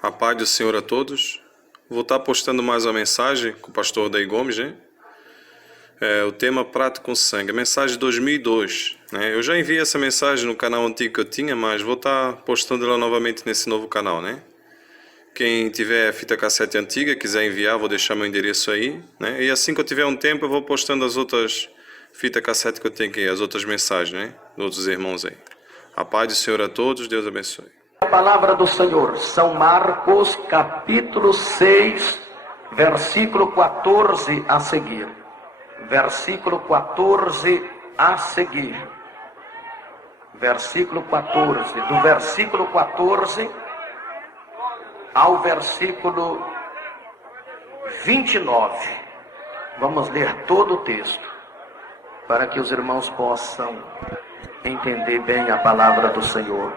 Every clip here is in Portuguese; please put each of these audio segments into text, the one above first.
A paz do Senhor a todos. Vou estar postando mais uma mensagem com o pastor Odair Gomes, né? O tema Prato com Sangue, a mensagem de 2002, né? Eu já enviei essa mensagem no canal antigo que eu tinha, mas vou estar postando ela novamente nesse novo canal, né? Quem tiver fita cassete antiga, quiser enviar, vou deixar meu endereço aí, né? E assim que eu tiver um tempo, eu vou postando as outras fitas cassete que eu tenho aqui, as outras mensagens, né? Dos outros irmãos aí. A paz do Senhor a todos, Deus abençoe. A palavra do Senhor, São Marcos, capítulo 6, versículo 14 a seguir. Versículo 14 a seguir. Versículo 14. Do versículo 14 ao versículo 29. Vamos ler todo o texto, para que os irmãos possam entender bem a palavra do Senhor.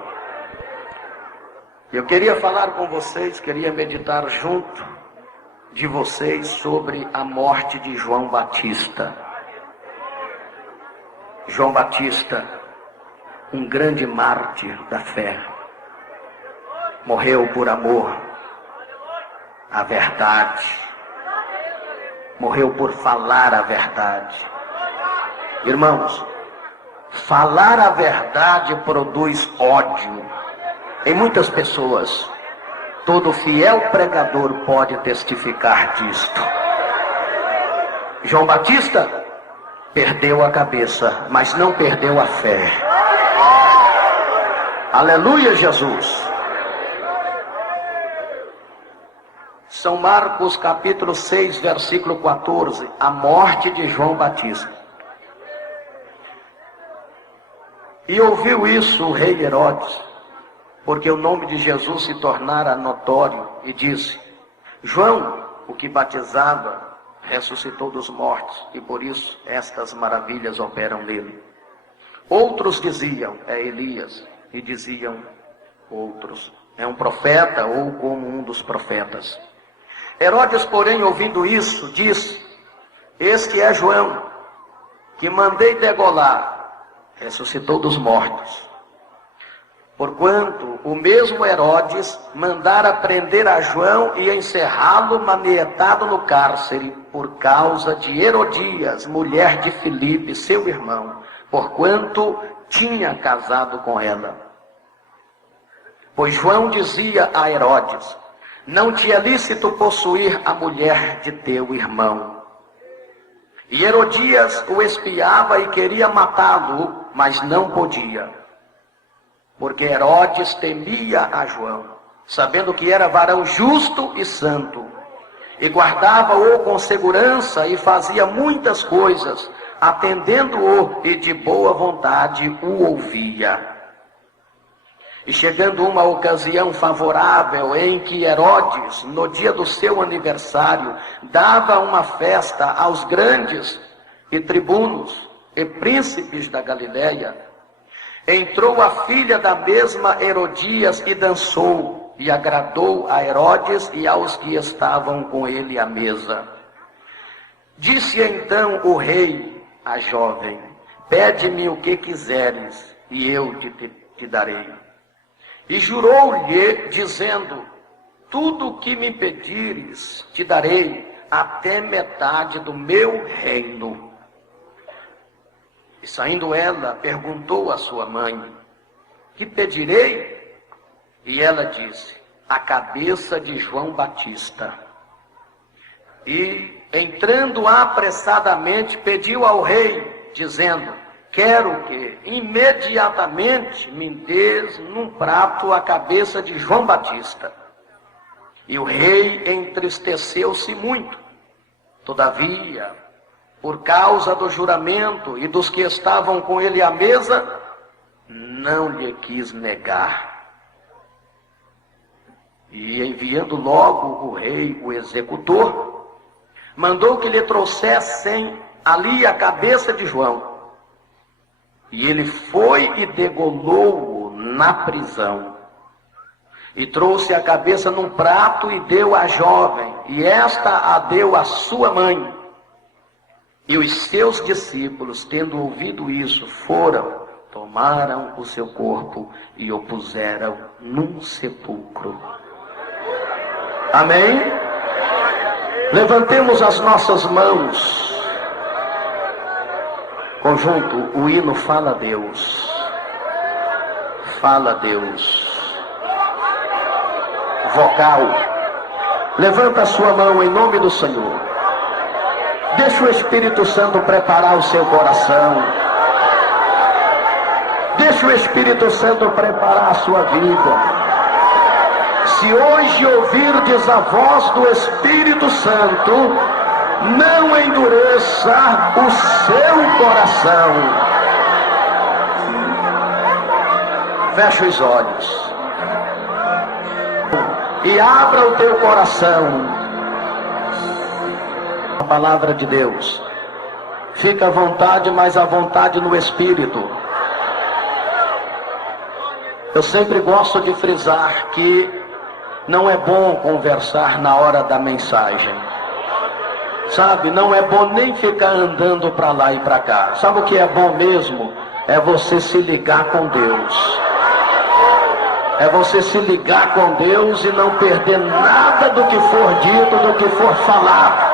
Eu queria falar com vocês, queria meditar junto de vocês sobre a morte de João Batista. João Batista, um grande mártir da fé, morreu por amor à verdade, morreu por falar a verdade. Irmãos, falar a verdade produz ódio em muitas pessoas. Todo fiel pregador pode testificar disto. João Batista perdeu a cabeça, mas não perdeu a fé. Aleluia, Jesus. São Marcos capítulo 6, versículo 14, a morte de João Batista. E ouviu isso o rei Herodes, porque o nome de Jesus se tornara notório, e disse: João, o que batizava, ressuscitou dos mortos, e por isso estas maravilhas operam nele. Outros diziam: é Elias, e diziam outros: é um profeta, ou como um dos profetas. Herodes, porém, ouvindo isso, disse: este é João, que mandei degolar, ressuscitou dos mortos. Porquanto o mesmo Herodes mandara prender a João e encerrá-lo manietado no cárcere, por causa de Herodias, mulher de Filipe, seu irmão, porquanto tinha casado com ela. Pois João dizia a Herodes: não te é lícito possuir a mulher de teu irmão. E Herodias o espiava e queria matá-lo, mas não podia, porque Herodes temia a João, sabendo que era varão justo e santo, e guardava-o com segurança e fazia muitas coisas, atendendo-o e de boa vontade o ouvia. E chegando uma ocasião favorável em que Herodes, no dia do seu aniversário, dava uma festa aos grandes e tribunos e príncipes da Galileia, entrou a filha da mesma Herodias e dançou, e agradou a Herodes e aos que estavam com ele à mesa. Disse então o rei à jovem: pede-me o que quiseres, e eu te darei. E jurou-lhe, dizendo: tudo o que me pedires te darei, até metade do meu reino. E saindo ela, perguntou à sua mãe: que pedirei? E ela disse: a cabeça de João Batista. E entrando apressadamente, pediu ao rei, dizendo: quero que imediatamente me des num prato a cabeça de João Batista. E o rei entristeceu-se muito. Todavia, por causa do juramento e dos que estavam com ele à mesa, não lhe quis negar. E enviando logo o rei o executor, mandou que lhe trouxessem ali a cabeça de João. E ele foi e degolou-o na prisão. E trouxe a cabeça num prato e deu à jovem, e esta a deu à sua mãe. E os seus discípulos, tendo ouvido isso, foram, tomaram o seu corpo e o puseram num sepulcro. Amém? Levantemos as nossas mãos. Conjunto, o hino Fala a Deus. Fala a Deus. Vocal. Levanta a sua mão em nome do Senhor. Deixa o Espírito Santo preparar o seu coração. Deixa o Espírito Santo preparar a sua vida. Se hoje ouvirdes a voz do Espírito Santo, não endureça o seu coração. Fecha os olhos e abra o teu coração. A palavra de Deus. Fica à vontade, mas à vontade no Espírito. Eu sempre gosto de frisar que não é bom conversar na hora da mensagem. Sabe, não é bom nem ficar andando para lá e para cá. Sabe o que é bom mesmo? É você se ligar com Deus. É você se ligar com Deus e não perder nada do que for dito, do que for falado.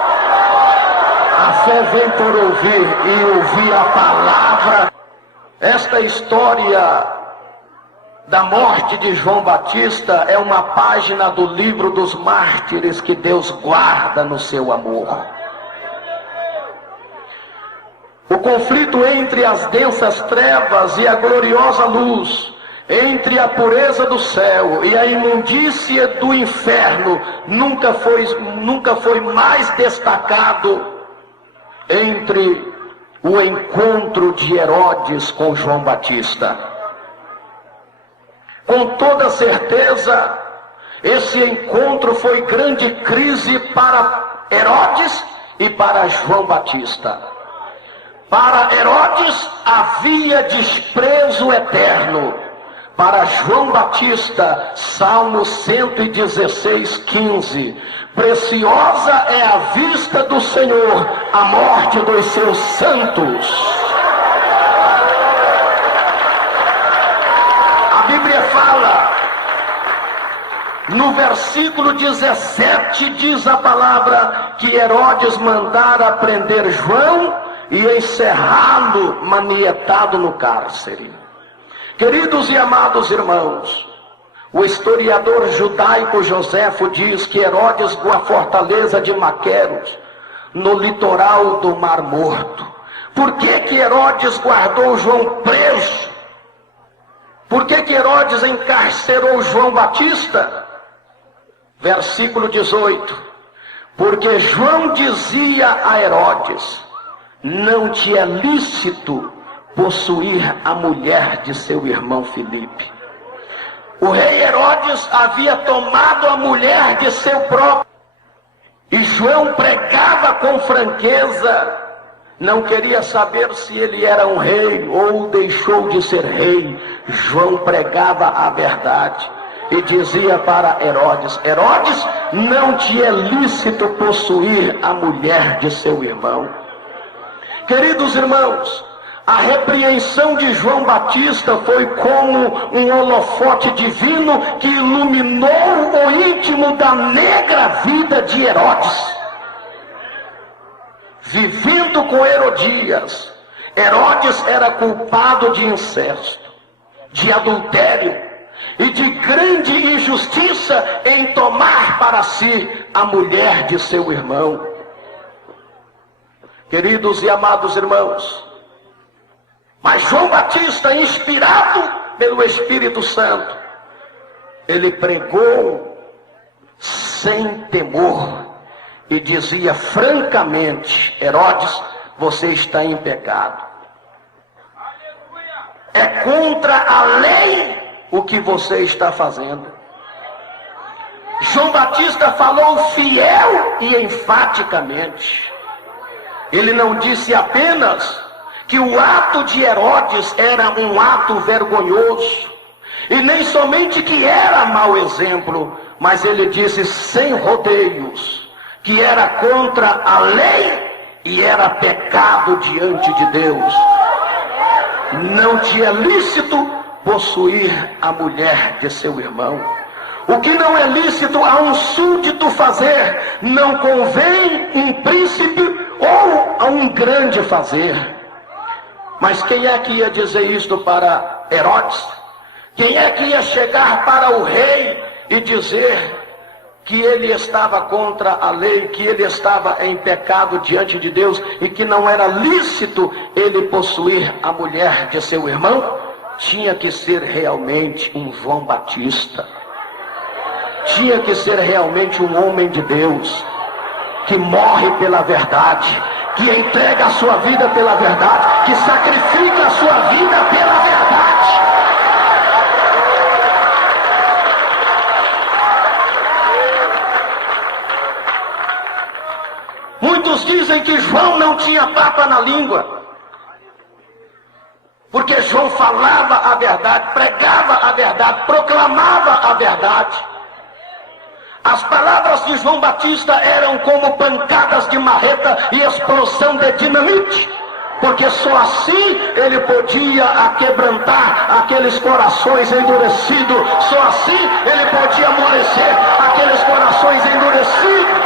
A fé vem por ouvir e ouvir a palavra. Esta história da morte de João Batista é uma página do livro dos mártires que Deus guarda no seu amor. O conflito entre as densas trevas e a gloriosa luz, entre a pureza do céu e a imundícia do inferno, nunca foi mais destacado entre o encontro de Herodes com João Batista. Com toda certeza, esse encontro foi grande crise para Herodes e para João Batista. Para Herodes havia desprezo eterno. Para João Batista, Salmo 116, 15. Preciosa é a vista do Senhor, a morte dos seus santos. A Bíblia fala, no versículo 17, diz a palavra que Herodes mandara prender João e encerrá-lo manietado no cárcere. Queridos e amados irmãos, o historiador judaico Joséfo diz que Herodes, com a fortaleza de Maqueros, no litoral do Mar Morto. Por que Herodes guardou João preso? Por que Herodes encarcerou João Batista? Versículo 18. Porque João dizia a Herodes: não te é lícito possuir a mulher de seu irmão Filipe. O rei Herodes havia tomado a mulher de seu próprio. E João pregava com franqueza. Não queria saber se ele era um rei ou deixou de ser rei. João pregava a verdade e dizia para Herodes: Herodes, não te é lícito possuir a mulher de seu irmão. Queridos irmãos, a repreensão de João Batista foi como um holofote divino que iluminou o íntimo da negra vida de Herodes. Vivendo com Herodias, Herodes era culpado de incesto, de adultério e de grande injustiça em tomar para si a mulher de seu irmão. Queridos e amados irmãos, mas João Batista, inspirado pelo Espírito Santo, ele pregou sem temor e dizia francamente: Herodes, você está em pecado. É contra a lei o que você está fazendo. João Batista falou fiel e enfaticamente. Ele não disse apenas que o ato de Herodes era um ato vergonhoso, e nem somente que era mau exemplo, mas ele disse sem rodeios que era contra a lei e era pecado diante de Deus. Não te é lícito possuir a mulher de seu irmão. O que não é lícito a um súdito fazer, não convém um príncipe ou a um grande fazer. Mas quem é que ia dizer isto para Herodes? Quem é que ia chegar para o rei e dizer que ele estava contra a lei, que ele estava em pecado diante de Deus e que não era lícito ele possuir a mulher de seu irmão? Tinha que ser realmente um João Batista. Tinha que ser realmente um homem de Deus, que morre pela verdade, que entrega a sua vida pela verdade, que sacrifica a sua vida pela verdade. Muitos dizem que João não tinha papa na língua, porque João falava a verdade, pregava a verdade, proclamava a verdade. As palavras de João Batista eram como pancadas de marreta e explosão de dinamite, porque só assim ele podia aquebrantar aqueles corações endurecidos, só assim ele podia amolecer aqueles corações endurecidos.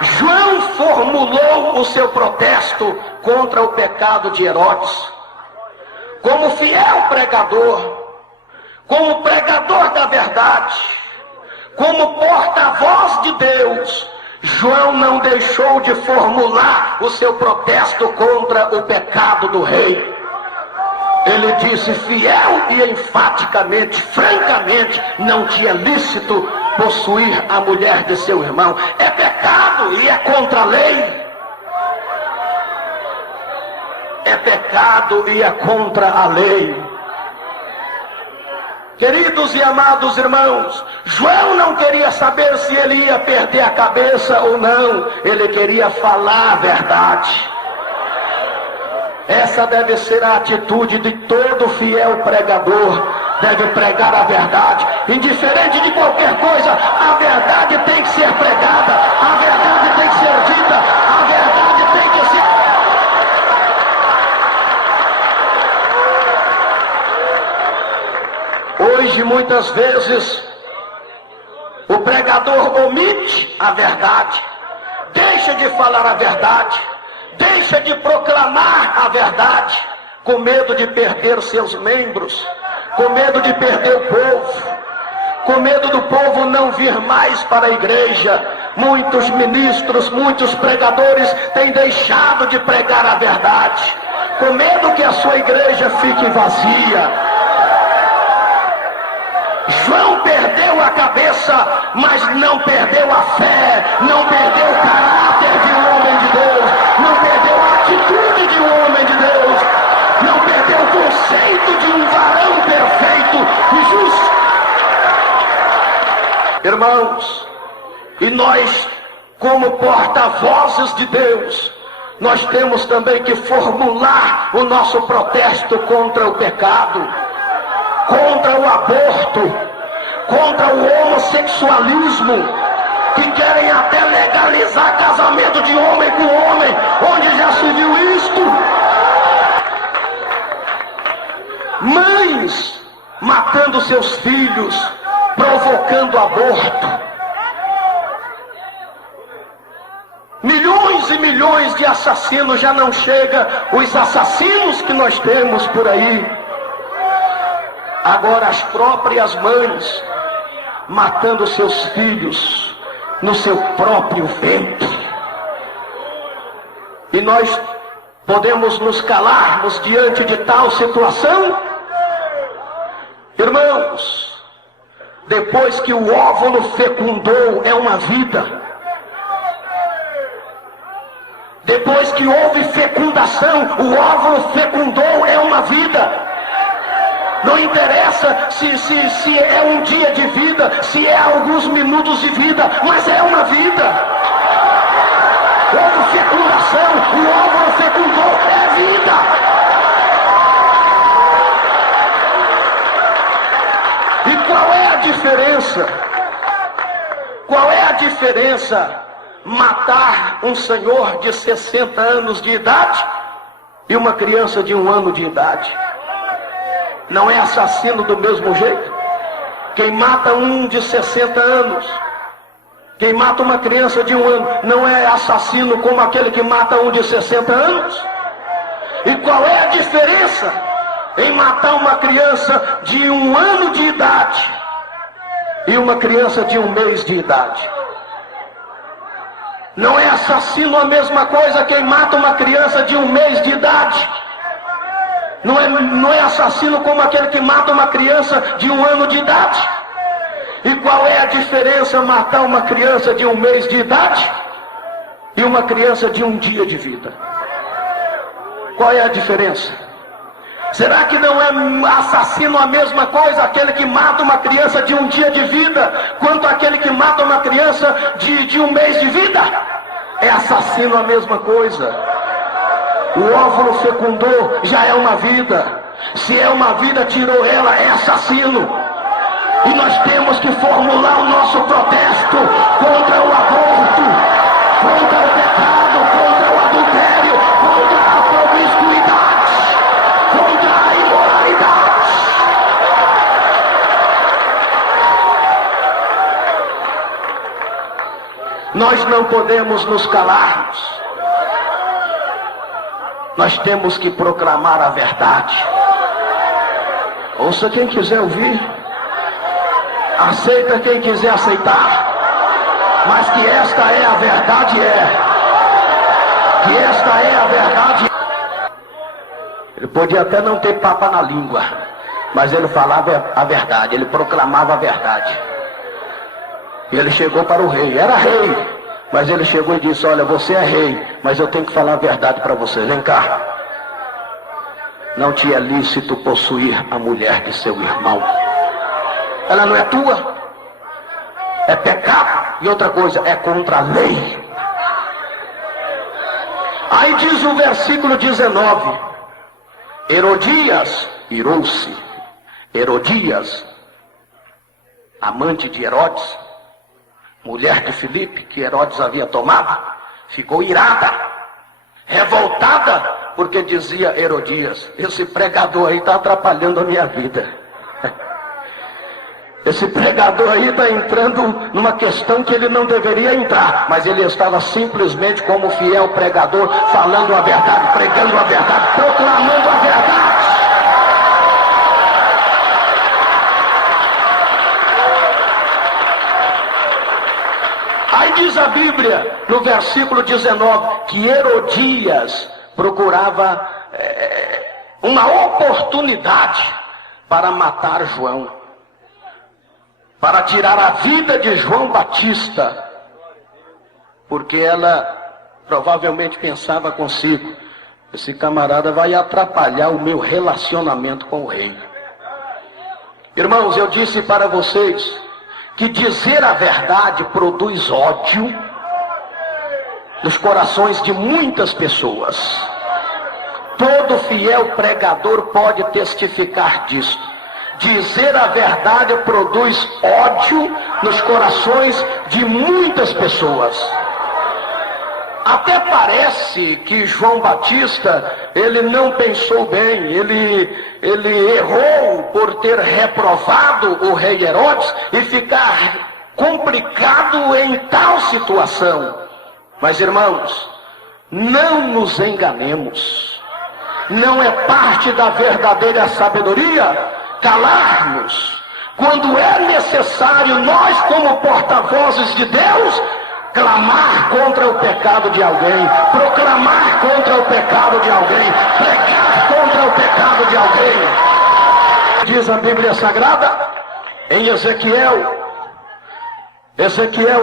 João formulou o seu protesto contra o pecado de Herodes. Como fiel pregador, como pregador da verdade, como porta-voz de Deus, João não deixou de formular o seu protesto contra o pecado do rei. Ele disse fiel e enfaticamente, francamente, não tinha lícito possuir a mulher de seu irmão. É pecado e é contra a lei. É pecado e é contra a lei. Queridos e amados irmãos, João não queria saber se ele ia perder a cabeça ou não. Ele queria falar a verdade. Essa deve ser a atitude de todo fiel pregador. Deve pregar a verdade. Indiferente de qualquer coisa, a verdade tem que ser pregada. A verdade tem que ser dita. A verdade tem que ser... Hoje, muitas vezes, o pregador omite a verdade, deixa de falar a verdade, deixa de proclamar a verdade, com medo de perder seus membros, com medo de perder o povo, com medo do povo não vir mais para a igreja. Muitos ministros, muitos pregadores têm deixado de pregar a verdade, com medo que a sua igreja fique vazia. João perdeu a cabeça, mas não perdeu a fé, não perdeu o caráter de um homem de Deus, não perdeu a atitude de um homem de Deus, não perdeu o conceito de um varão perfeito e justo. Irmãos, e nós, como porta-vozes de Deus, nós temos também que formular o nosso protesto contra o pecado, contra o aborto, contra o homossexualismo, que querem até legalizar casamento de homem com homem, onde já se viu isto. Mães matando seus filhos, provocando aborto. Milhões e milhões de assassinos, já não chega os assassinos que nós temos por aí. Agora as próprias mães matando seus filhos no seu próprio ventre. E nós podemos nos calarmos diante de tal situação? Irmãos, depois que o óvulo fecundou, é uma vida. Depois que houve fecundação, o óvulo fecundou, é uma vida. Não interessa se é um dia de vida, se é alguns minutos de vida, mas é uma vida. Houve fecundação, o óvulo fecundou, é vida. E qual é a diferença? Qual é a diferença? Matar um senhor de 60 anos de idade e uma criança de 1 ano de idade? Não é assassino do mesmo jeito? Quem mata um de 60 anos, quem mata uma criança de 1 ano, não é assassino como aquele que mata um de 60 anos? E qual é a diferença em matar uma criança de 1 ano de idade e uma criança de 1 mês de idade? Não é assassino a mesma coisa quem mata uma criança de 1 mês de idade? Não é assassino como aquele que mata uma criança de 1 ano de idade? E qual é a diferença matar uma criança de 1 mês de idade e uma criança de 1 dia de vida? Qual é a diferença? Será que não é assassino a mesma coisa aquele que mata uma criança de 1 dia de vida quanto aquele que mata uma criança de 1 mês de vida? É assassino a mesma coisa. O óvulo fecundou, já é uma vida. Se é uma vida, tirou ela, é assassino. E nós temos que formular o nosso protesto contra o aborto, contra o pecado, contra o adultério, contra a promiscuidade, contra a imoralidade. Nós não podemos nos calarmos. Nós temos que proclamar a verdade. Ouça quem quiser ouvir. Aceita quem quiser aceitar. Mas que esta é a verdade, que esta é a verdade. Ele podia até não ter papa na língua, mas ele falava a verdade, ele proclamava a verdade. E ele chegou para o rei, era rei, mas ele chegou e disse: olha, você é rei, mas eu tenho que falar a verdade para você. Vem cá. Não te é lícito possuir a mulher de seu irmão. Ela não é tua. É pecado. E outra coisa, é contra a lei. Aí diz o versículo 19: Herodias irou-se. Herodias, amante de Herodes, mulher de Filipe, que Herodes havia tomado, ficou irada, revoltada, porque dizia Herodias: esse pregador aí está atrapalhando a minha vida. Esse pregador aí está entrando numa questão que ele não deveria entrar, mas ele estava simplesmente como fiel pregador, falando a verdade, pregando a verdade, proclamando a verdade. Aí diz a Bíblia, no versículo 19, que Herodias procurava uma oportunidade para matar João, para tirar a vida de João Batista, porque ela provavelmente pensava consigo: esse camarada vai atrapalhar o meu relacionamento com o rei. Irmãos, eu disse para vocês que dizer a verdade produz ódio nos corações de muitas pessoas. Todo fiel pregador pode testificar disto. Dizer a verdade produz ódio nos corações de muitas pessoas. Até parece que João Batista, ele não pensou bem, ele errou por ter reprovado o rei Herodes e ficar complicado em tal situação. Mas, irmãos, não nos enganemos. Não é parte da verdadeira sabedoria calar-nos quando é necessário nós, como porta-vozes de Deus, clamar contra o pecado de alguém, proclamar contra o pecado de alguém, pregar contra o pecado de alguém. Diz a Bíblia Sagrada em Ezequiel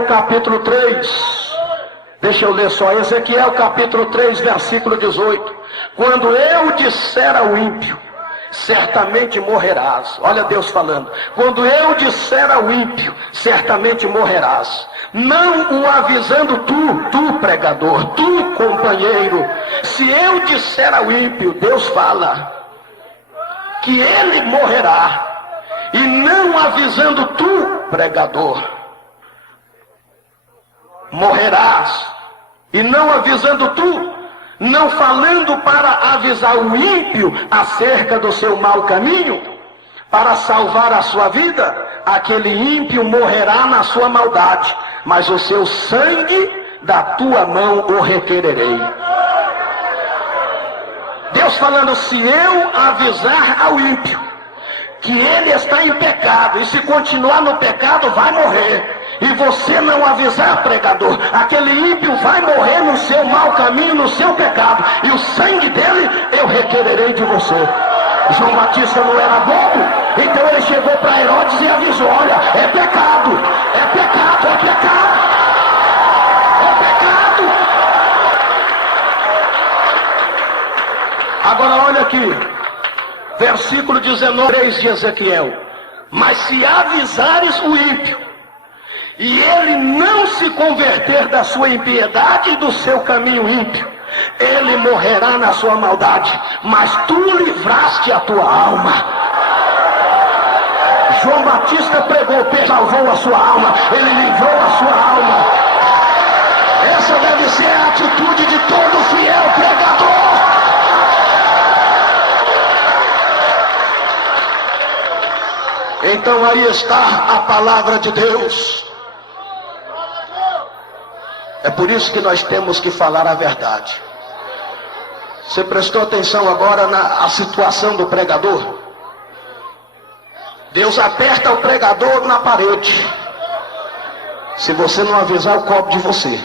capítulo 3, deixa eu ler só, Ezequiel capítulo 3, versículo 18: quando eu disser ao ímpio, certamente morrerás. Olha Deus falando: quando eu disser ao ímpio, certamente morrerás, não o avisando tu pregador, tu companheiro. Se eu disser ao ímpio, Deus fala que ele morrerá, e não avisando tu pregador, morrerás, e não avisando tu, não falando para avisar o ímpio acerca do seu mau caminho, para salvar a sua vida, aquele ímpio morrerá na sua maldade, mas o seu sangue da tua mão o requererei. Deus falando, se eu avisar ao ímpio que ele está em pecado, e se continuar no pecado vai morrer, e você não avisar, pregador, aquele ímpio vai morrer no seu mau caminho, no seu pecado, e o sangue dele eu requererei de você. João Batista não era bobo, então ele chegou para Herodes e avisou, olha, é pecado, é pecado, é pecado, é pecado. Agora olha aqui, versículo 19, 3 de Ezequiel. Mas se avisares o ímpio, e ele não se converter da sua impiedade e do seu caminho ímpio, ele morrerá na sua maldade, mas tu livraste a tua alma. João Batista pregou, salvou a sua alma, ele livrou a sua alma. Essa deve ser a atitude de todo fiel pregador. Então aí está a palavra de Deus. É por isso que nós temos que falar a verdade. Você prestou atenção agora na situação do pregador? Deus aperta o pregador na parede. Se você não avisar, eu cobro de você.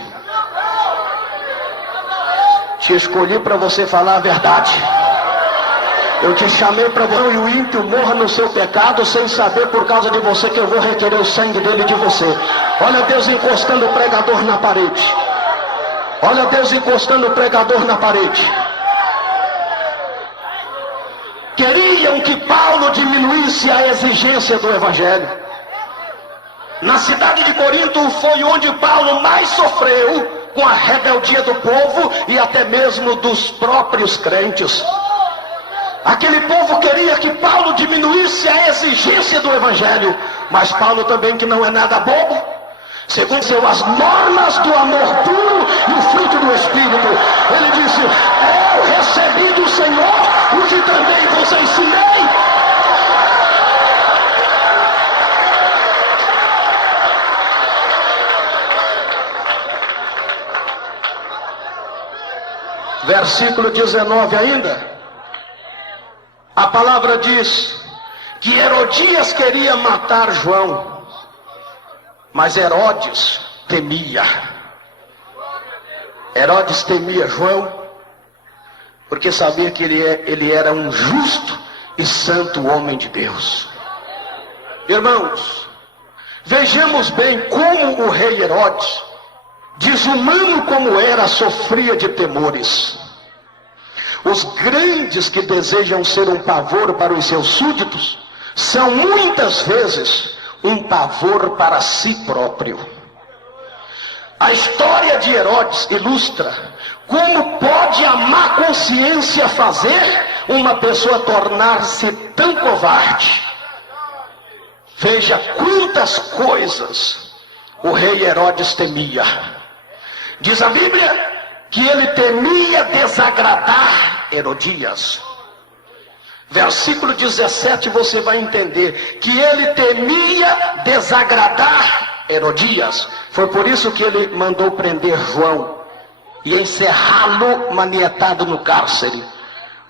Te escolhi para você falar a verdade. Eu te chamei para você e o ímpio morra no seu pecado sem saber por causa de você que eu vou requerer o sangue dele de você. Olha Deus encostando o pregador na parede. Olha Deus encostando o pregador na parede. Queriam que Paulo diminuísse a exigência do evangelho. Na cidade de Corinto foi onde Paulo mais sofreu com a rebeldia do povo e até mesmo dos próprios crentes. Aquele povo queria que Paulo diminuísse a exigência do evangelho, mas Paulo também, que não é nada bobo, segundo as normas do amor puro e o fruto do Espírito, ele disse, eu recebi do Senhor o que também vos ensinei. Versículo 19 ainda. A palavra diz que Herodias queria matar João, mas Herodes temia. Herodes temia João, porque sabia que ele era um justo e santo homem de Deus. Irmãos, vejamos bem como o rei Herodes, desumano como era, sofria de temores. Os grandes que desejam ser um pavor para os seus súditos, são muitas vezes um pavor para si próprio. A história de Herodes ilustra como pode a má consciência fazer uma pessoa tornar-se tão covarde. Veja quantas coisas o rei Herodes temia. Diz a Bíblia que ele temia desagradar Herodias. Versículo 17 você vai entender que ele temia desagradar Herodias. Foi por isso que ele mandou prender João e encerrá-lo manietado no cárcere,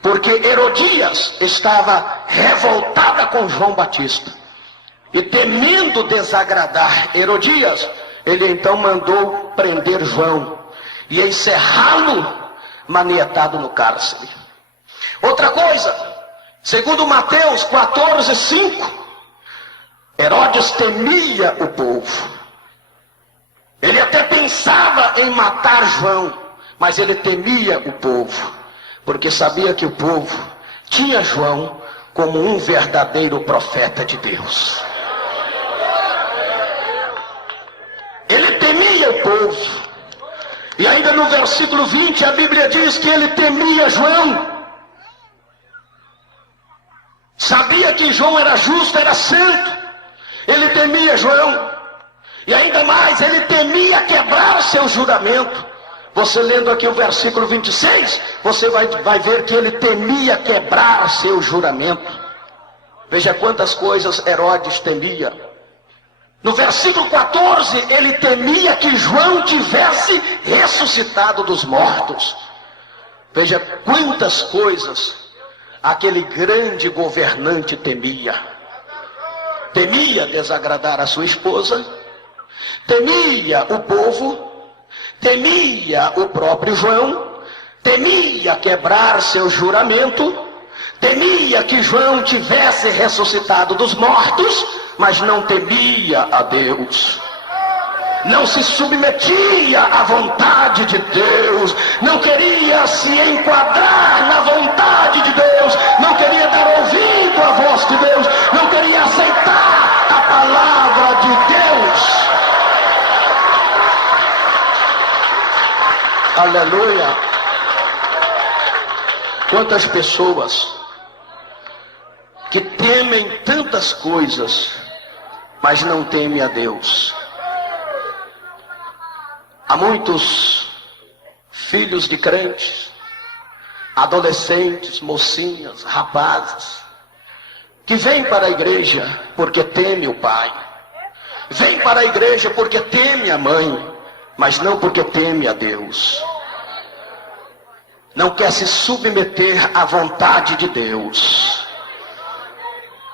porque Herodias estava revoltada com João Batista e temendo desagradar Herodias, ele então mandou prender João e encerrá-lo manietado no cárcere. Outra coisa, segundo Mateus 14:5, Herodes temia o povo. Ele até pensava em matar João, mas ele temia o povo, porque sabia que o povo tinha João como um verdadeiro profeta de Deus. Ele temia o povo. E ainda no versículo 20 a Bíblia diz que ele temia João. Sabia que João era justo, era santo. Ele temia João. E ainda mais, ele temia quebrar seu juramento. Você lendo aqui o versículo 26, você vai ver que ele temia quebrar seu juramento. Veja quantas coisas Herodes temia. No versículo 14, ele temia que João tivesse ressuscitado dos mortos. Veja quantas coisas aquele grande governante temia. Temia desagradar a sua esposa, temia o povo, temia o próprio João, temia quebrar seu juramento, temia que João tivesse ressuscitado dos mortos, mas não temia a Deus. Não se submetia à vontade de Deus, não queria se enquadrar na vontade de Deus, não queria dar ouvido à voz de Deus, não queria aceitar a palavra de Deus. Aleluia! Quantas pessoas que temem tantas coisas, mas não temem a Deus. Há muitos filhos de crentes, adolescentes, mocinhas, rapazes, que vêm para a igreja porque teme o pai, vêm para a igreja porque teme a mãe, mas não porque teme a Deus. Não quer se submeter à vontade de Deus.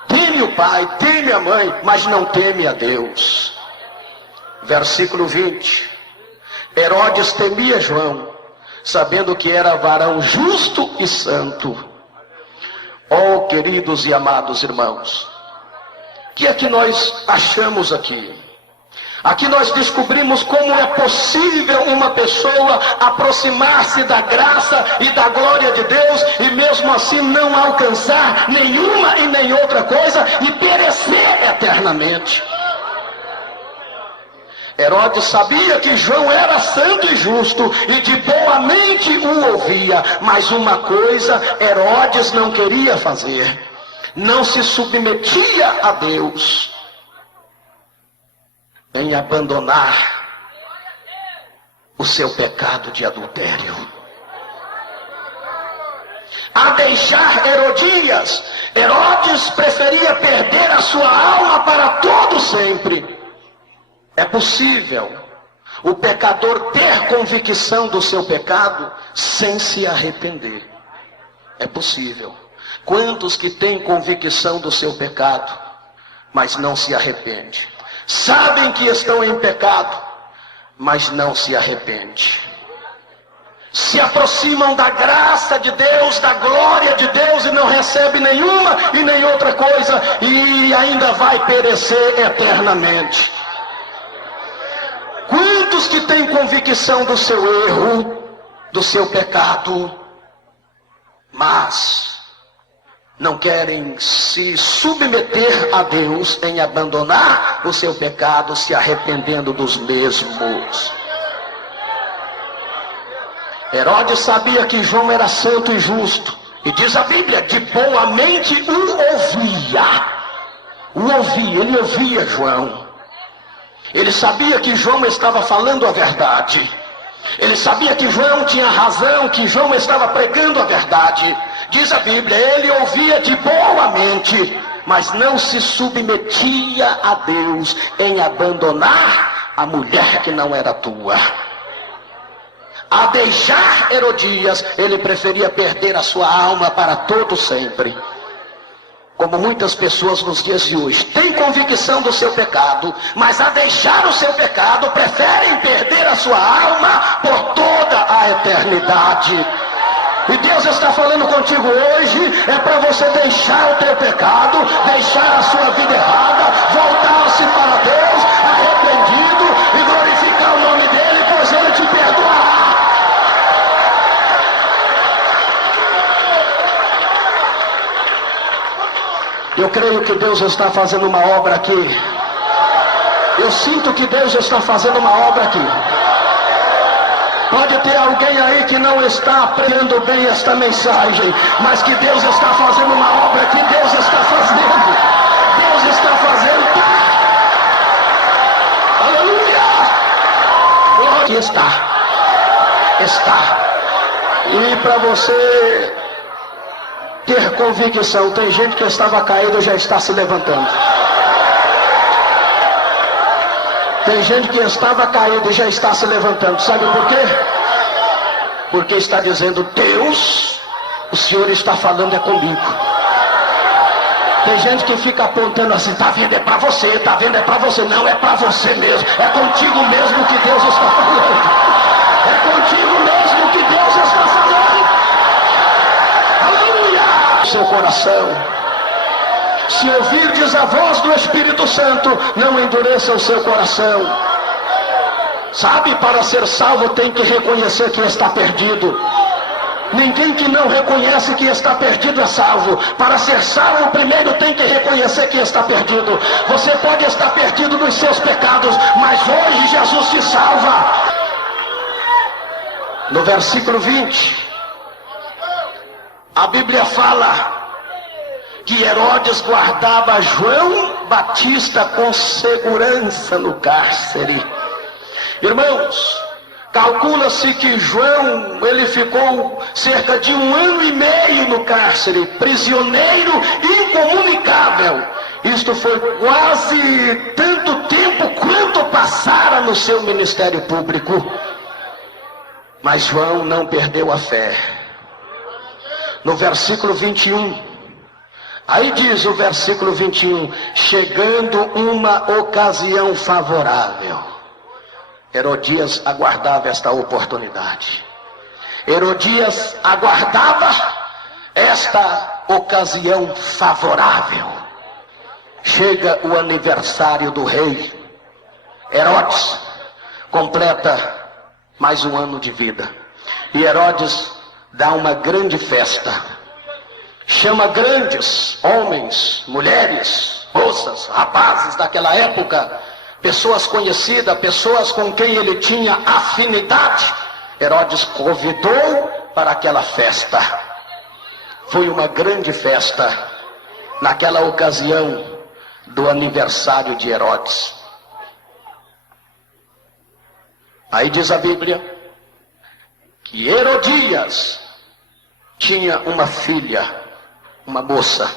Teme o pai, teme a mãe, mas não teme a Deus. Versículo 20. Herodes temia João, sabendo que era varão justo e santo. Oh, queridos e amados irmãos, o que é que nós achamos aqui? Aqui nós descobrimos como é possível uma pessoa aproximar-se da graça e da glória de Deus e mesmo assim não alcançar nenhuma e nem outra coisa e perecer eternamente. Herodes sabia que João era santo e justo e de boa mente o ouvia, mas uma coisa Herodes não queria fazer: não se submetia a Deus em abandonar o seu pecado de adultério, a deixar Herodias. Herodes preferia perder a sua alma para todo sempre. É possível o pecador ter convicção do seu pecado sem se arrepender. É possível. Quantos que têm convicção do seu pecado, mas não se arrepende? Sabem que estão em pecado, mas não se arrepende. Se aproximam da graça de Deus, da glória de Deus e não recebem nenhuma e nem outra coisa e ainda vai perecer eternamente. Quantos que têm convicção do seu erro, do seu pecado, mas não querem se submeter a Deus em abandonar o seu pecado, se arrependendo dos mesmos. Herodes sabia que João era santo e justo, e diz a Bíblia, de boa mente ele ouvia João. Ele sabia que João estava falando a verdade. Ele sabia que João tinha razão, que João estava pregando a verdade. Diz a Bíblia, ele ouvia de boa mente, mas não se submetia a Deus em abandonar a mulher que não era tua. A deixar Herodias, ele preferia perder a sua alma para todo sempre. Como muitas pessoas nos dias de hoje têm convicção do seu pecado, mas a deixar o seu pecado preferem perder a sua alma por toda a eternidade. E Deus está falando contigo hoje, é para você deixar o teu pecado, deixar a sua vida errada, voltar-se para Deus, arrependido e glorificar o nome dele, pois ele te perdoará. Eu creio que Deus está fazendo uma obra aqui. Eu sinto que Deus está fazendo uma obra aqui. Pode ter alguém aí que não está aprendendo bem esta mensagem, mas que Deus está fazendo uma obra aqui. Deus está fazendo. Deus está fazendo. Aleluia! Aqui está. está. E para você ter convicção, tem gente que estava caída e já está se levantando. Tem gente que estava caída e já está se levantando. Sabe por quê? Porque está dizendo: Deus, o Senhor está falando é comigo. Tem gente que fica apontando assim: tá vendo, é para você, tá vendo, é para você. Não, é para você mesmo, é contigo mesmo que Deus está falando. É contigo mesmo que Deus está falando. Aleluia! Seu coração, se ouvirdes a voz do Espírito Santo, não endureça o seu coração. Sabe, para ser salvo tem que reconhecer que está perdido. Ninguém que não reconhece que está perdido é salvo. Para ser salvo, primeiro tem que reconhecer que está perdido. Você pode estar perdido nos seus pecados, mas hoje Jesus te salva. No versículo 20, a Bíblia fala que Herodes guardava João Batista com segurança no cárcere. Irmãos, calcula-se que João, ele ficou cerca de 1 ano e meio no cárcere, prisioneiro incomunicável. Isto foi quase tanto tempo quanto passara no seu ministério público. Mas João não perdeu a fé. No versículo 21, aí diz o versículo 21, chegando uma ocasião favorável. Herodias aguardava esta oportunidade. Herodias aguardava esta ocasião favorável. Chega o aniversário do rei. Herodes completa mais 1 ano de vida. E Herodes dá uma grande festa. Chama grandes homens, mulheres, moças, rapazes daquela época, pessoas conhecidas, pessoas com quem ele tinha afinidade. Herodes convidou para aquela festa. Foi uma grande festa naquela ocasião do aniversário de Herodes. Aí diz a Bíblia que Herodias tinha uma filha, uma moça.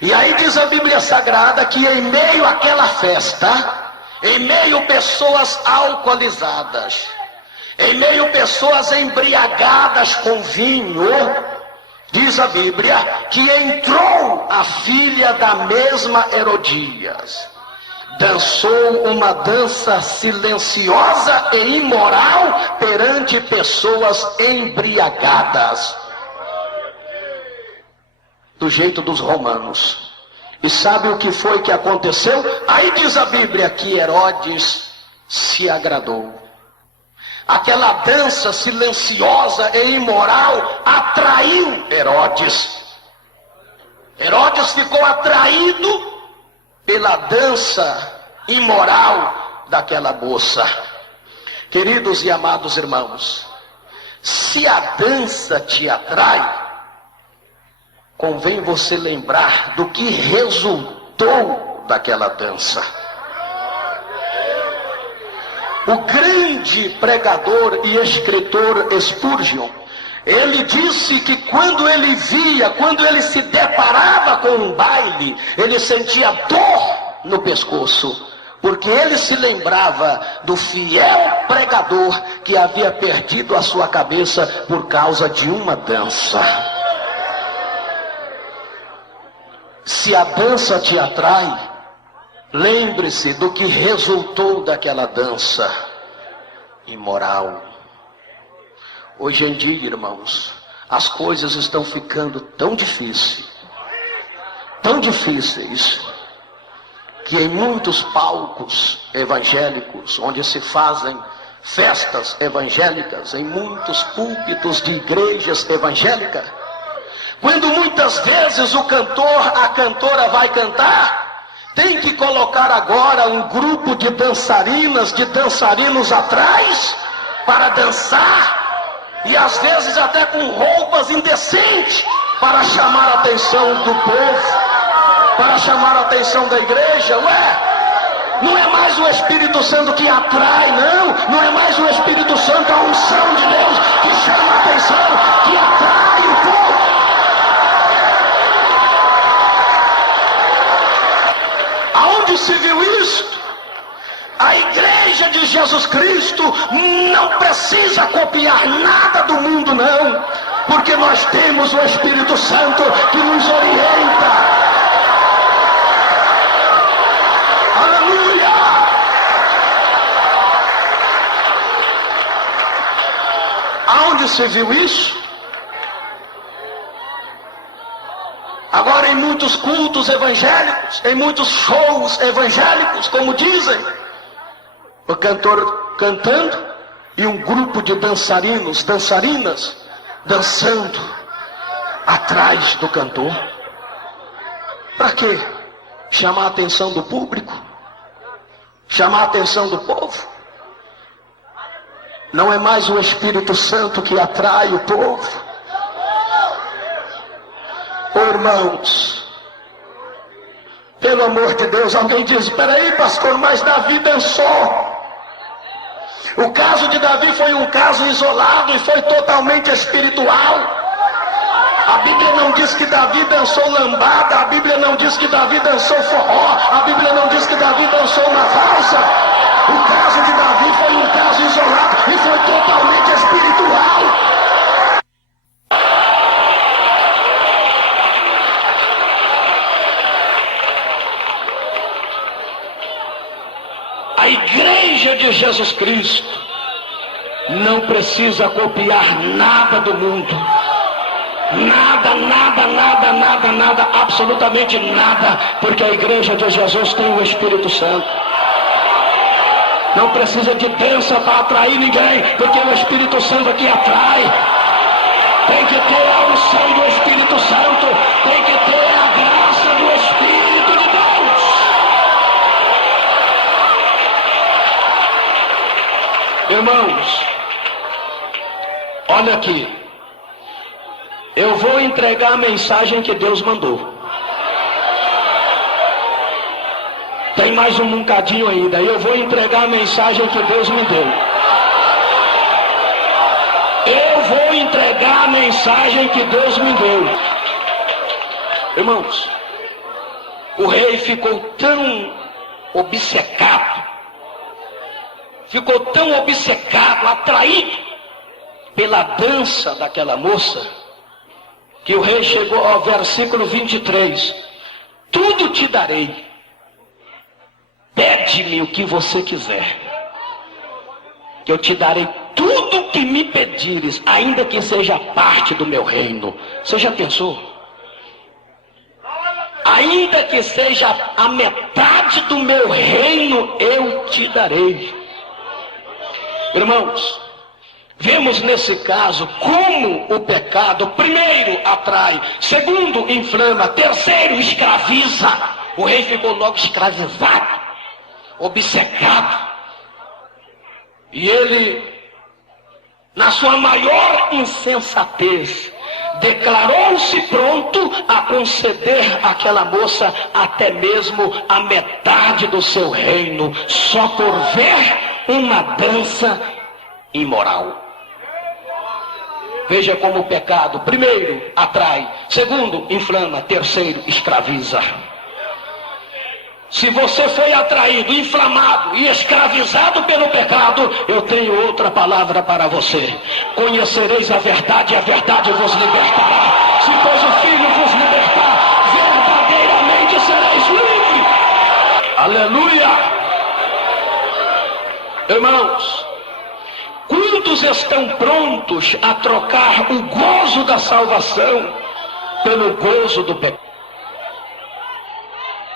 E aí diz a Bíblia Sagrada que em meio àquela festa, em meio pessoas alcoolizadas, em meio pessoas embriagadas com vinho, diz a Bíblia que entrou a filha da mesma Herodias. Dançou uma dança silenciosa e imoral perante pessoas embriagadas, do jeito dos romanos. E sabe o que foi que aconteceu? Aí diz a Bíblia que Herodes se agradou. Aquela dança silenciosa e imoral atraiu Herodes. Herodes ficou atraído pela dança imoral daquela moça. Queridos e amados irmãos, se a dança te atrai, convém você lembrar do que resultou daquela dança. O grande pregador e escritor Spurgeon, ele disse que quando ele via, quando ele se deparava com um baile, ele sentia dor no pescoço, porque ele se lembrava do fiel pregador que havia perdido a sua cabeça por causa de uma dança. Se a dança te atrai, lembre-se do que resultou daquela dança imoral. Hoje em dia, irmãos, as coisas estão ficando tão difíceis, que em muitos palcos evangélicos, onde se fazem festas evangélicas, em muitos púlpitos de igrejas evangélicas, quando muitas vezes o cantor, a cantora vai cantar, tem que colocar agora um grupo de dançarinas, de dançarinos atrás, para dançar, e às vezes até com roupas indecentes, para chamar a atenção do povo, para chamar a atenção da igreja. Ué, Não é mais o Espírito Santo que atrai, não é mais o Espírito Santo, a unção de Deus que chama a atenção, que atrai o povo. Aonde se viu isso? A igreja de Jesus Cristo não precisa copiar nada do mundo, não, porque nós temos o Espírito Santo que nos orienta. Aleluia! Aonde se viu isso? Agora em muitos cultos evangélicos, em muitos shows evangélicos, como dizem, o cantor cantando e um grupo de dançarinos, dançarinas, dançando atrás do cantor. Para quê? Chamar a atenção do público? Chamar a atenção do povo? Não é mais o Espírito Santo que atrai o povo. Oh, irmãos, pelo amor de Deus, alguém diz, peraí pastor, mas Davi dançou. O caso de Davi foi um caso isolado e foi totalmente espiritual. A Bíblia não diz que Davi dançou lambada, a Bíblia não diz que Davi dançou forró, a Bíblia não diz que Davi dançou uma valsa. O caso de Davi foi um caso isolado e foi totalmente espiritual. A igreja de Jesus Cristo não precisa copiar nada do mundo. Nada, nada, nada, nada, nada, absolutamente nada, porque a igreja de Jesus tem o Espírito Santo. Não precisa de dança para atrair ninguém, porque é o Espírito Santo que atrai. Tem que ter a unção do Espírito Santo, tem que ter a graça do Espírito de Deus. Irmãos, olha aqui. Eu vou entregar a mensagem que Deus mandou. Tem mais um bocadinho ainda. Eu vou entregar a mensagem que Deus me deu. Eu vou entregar a mensagem que Deus me deu. Irmãos, o rei ficou tão obcecado, atraído pela dança daquela moça, que o rei chegou ao versículo 23. Tudo te darei. Pede-me o que você quiser, que eu te darei tudo que me pedires, ainda que seja parte do meu reino. Você já pensou? Ainda que seja a metade do meu reino, eu te darei. Irmãos, vemos nesse caso como o pecado, primeiro, atrai, segundo, inflama, terceiro, escraviza. O rei ficou logo escravizado, obcecado. E ele, na sua maior insensatez, declarou-se pronto a conceder àquela moça até mesmo a metade do seu reino, só por ver uma dança imoral. Veja como o pecado, primeiro, atrai, segundo, inflama, terceiro, escraviza. Se você foi atraído, inflamado e escravizado pelo pecado, eu tenho outra palavra para você. Conhecereis a verdade e a verdade vos libertará. Se pois o Filho vos libertar, verdadeiramente sereis livres. Aleluia! Irmãos, quantos estão prontos a trocar o gozo da salvação pelo gozo do pecado?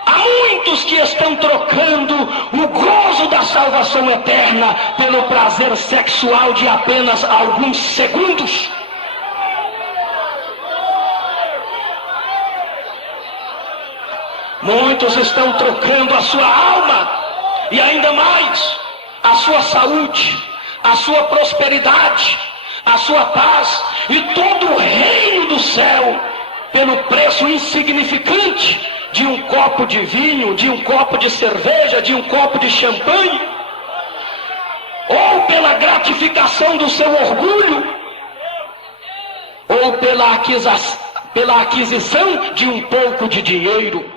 Há muitos que estão trocando o gozo da salvação eterna pelo prazer sexual de apenas alguns segundos. Muitos estão trocando a sua alma e ainda mais a sua saúde, a sua prosperidade, a sua paz e todo o reino do céu pelo preço insignificante de um copo de vinho, de um copo de cerveja, de um copo de champanhe, ou pela gratificação do seu orgulho, ou pela aquisição de um pouco de dinheiro.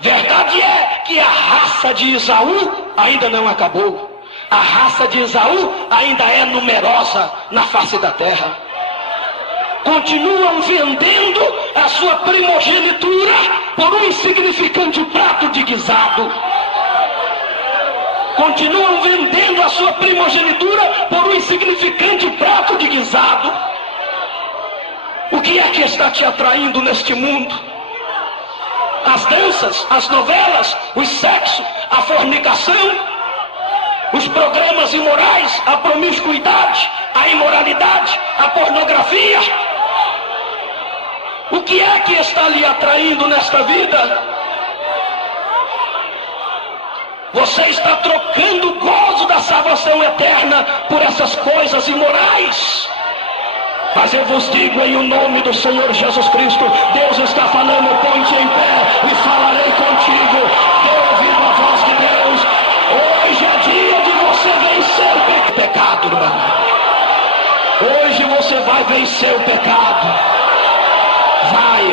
Verdade é que a raça de Esaú ainda não acabou. A raça de Esaú ainda é numerosa na face da terra. Continuam vendendo a sua primogenitura por um insignificante prato de guisado. Continuam vendendo a sua primogenitura por um insignificante prato de guisado. O que é que está te atraindo neste mundo? As danças, as novelas, o sexo, a fornicação, os programas imorais, a promiscuidade, a imoralidade, a pornografia. O que é que está lhe atraindo nesta vida? Você está trocando o gozo da salvação eterna por essas coisas imorais. Mas eu vos digo em o nome do Senhor Jesus Cristo, Deus está falando, põe-te em pé e falarei contigo. Dê ouvido a voz de Deus. Hoje é dia de você vencer o pecado, irmão. Hoje você vai vencer o pecado.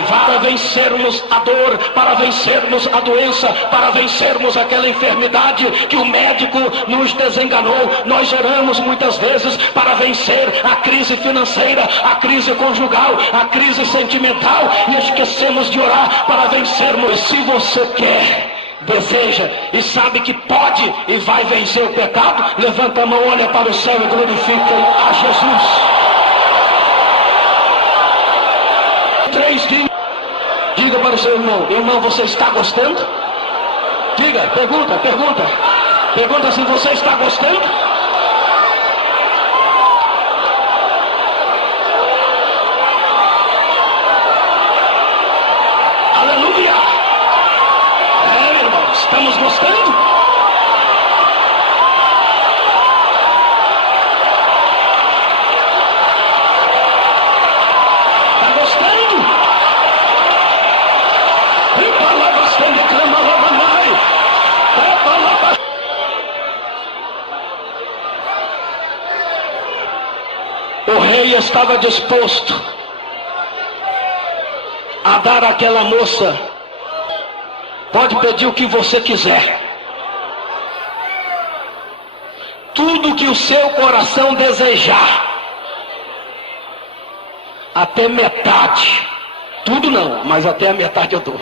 Para vencermos a dor, para vencermos a doença, para vencermos aquela enfermidade que o médico nos desenganou, nós geramos muitas vezes para vencer a crise financeira, a crise conjugal, a crise sentimental, e esquecemos de orar para vencermos. Se você quer, deseja e sabe que pode e vai vencer o pecado, levanta a mão, olha para o céu e glorifica a Jesus. 3 dias. Diga para o seu irmão, irmão, você está gostando? Diga, pergunta. Pergunta se você está gostando. Aleluia! Irmão, estamos gostando? O rei estava disposto a dar àquela moça, pode pedir o que você quiser, tudo que o seu coração desejar, até metade, tudo não, mas até a metade eu dou,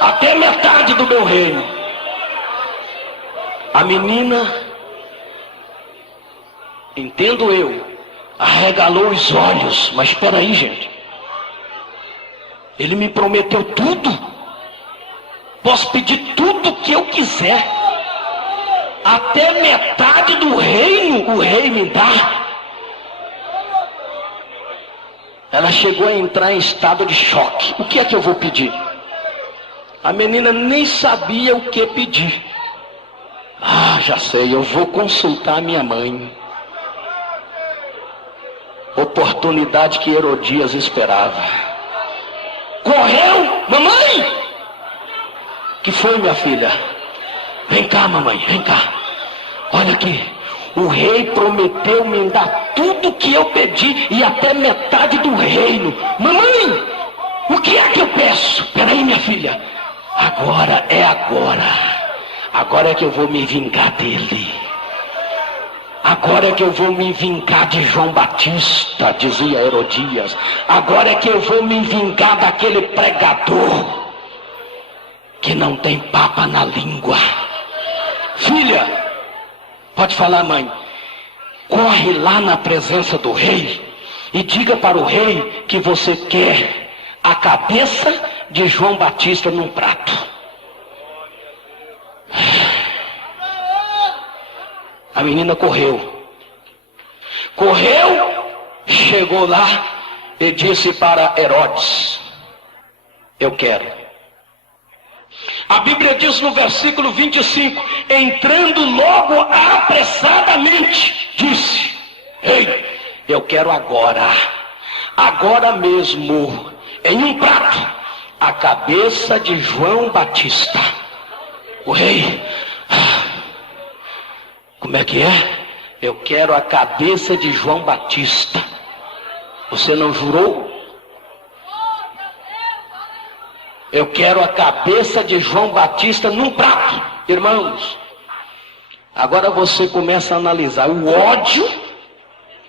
até metade do meu reino. A menina, entendo eu, arregalou os olhos. Mas espera aí, gente, ele me prometeu tudo, posso pedir tudo que eu quiser, até metade do reino o rei me dá. Ela chegou a entrar em estado de choque. O que é que eu vou pedir? A menina nem sabia o que pedir. Já sei, eu vou consultar minha mãe. Oportunidade que Herodias esperava. Correu, mamãe! Que foi, minha filha? Vem cá, mamãe, vem cá. Olha aqui, o rei prometeu me dar tudo que eu pedi e até metade do reino. Mamãe, o que é que eu peço? Peraí, minha filha, agora é agora. Agora é que eu vou me vingar dele. Agora é que eu vou me vingar de João Batista, dizia Herodias. Agora é que eu vou me vingar daquele pregador que não tem papa na língua. Filha, pode falar, mãe. Corre lá na presença do rei e diga para o rei que você quer a cabeça de João Batista num prato. A menina correu, chegou lá e disse para Herodes: eu quero. A Bíblia diz no versículo 25, entrando logo apressadamente, disse: ei, eu quero agora mesmo, em um prato, a cabeça de João Batista. O rei, como é que é? Eu quero a cabeça de João Batista. Você não jurou? Eu quero a cabeça de João Batista num prato. Irmãos, agora você começa a analisar o ódio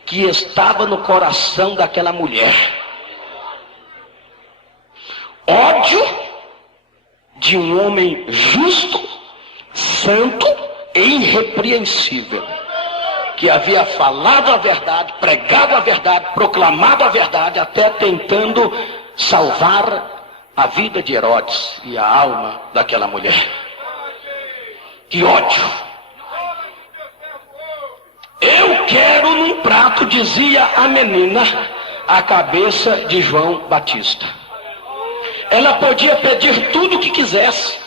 que estava no coração daquela mulher. Ódio de um homem justo, santo e irrepreensível, que havia falado a verdade, pregado a verdade, proclamado a verdade, até tentando salvar a vida de Herodes e a alma daquela mulher. Que ódio! Eu quero num prato, dizia a menina, a cabeça de João Batista. Ela podia pedir tudo o que quisesse,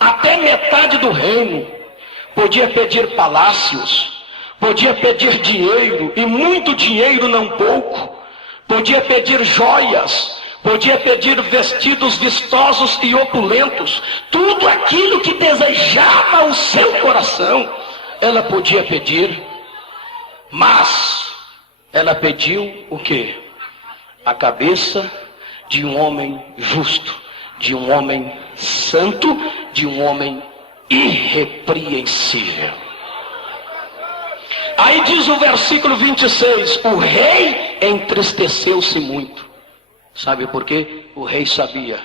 até metade do reino. Podia pedir palácios, podia pedir dinheiro, e muito dinheiro, não pouco. Podia pedir joias, podia pedir vestidos vistosos e opulentos. Tudo aquilo que desejava o seu coração, ela podia pedir. Mas ela pediu o quê? A cabeça de um homem justo, de um homem santo, de um homem irrepreensível. Aí diz o versículo 26, o rei entristeceu-se muito. Sabe por quê? O rei sabia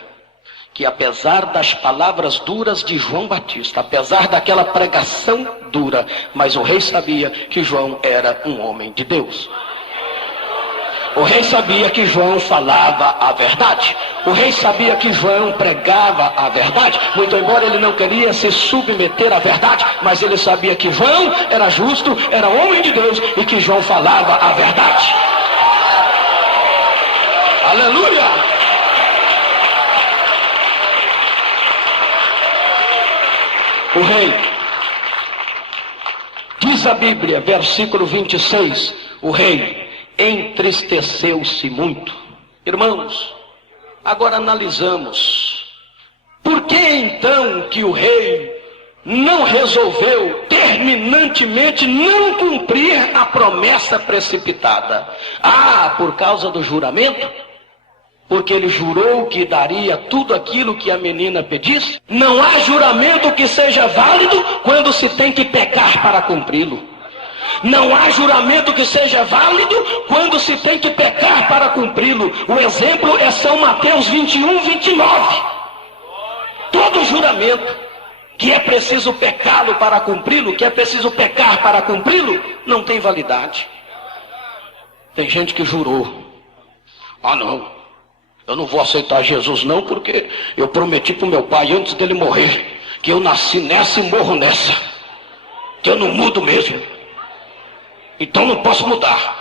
que apesar das palavras duras de João Batista, apesar daquela pregação dura, mas o rei sabia que João era um homem de Deus. O rei sabia que João falava a verdade. O rei sabia que João pregava a verdade. Muito embora ele não queria se submeter à verdade, mas ele sabia que João era justo, era homem de Deus e que João falava a verdade. Aleluia! O rei, diz a Bíblia, versículo 26, o rei entristeceu-se muito. Irmãos, agora analisamos. Por que então que o rei não resolveu terminantemente não cumprir a promessa precipitada? Ah, por causa do juramento? Porque ele jurou que daria tudo aquilo que a menina pedisse? Não há juramento que seja válido quando se tem que pecar para cumpri-lo. Não há juramento que seja válido quando se tem que pecar para cumpri-lo. O exemplo é São Mateus 21, 29. Todo juramento que é preciso pecá-lo para cumpri-lo, que é preciso pecar para cumpri-lo, não tem validade. Tem gente que jurou. Ah, não, eu não vou aceitar Jesus não, porque eu prometi para o meu pai antes dele morrer que eu nasci nessa e morro nessa, que eu não mudo mesmo. Então não posso mudar.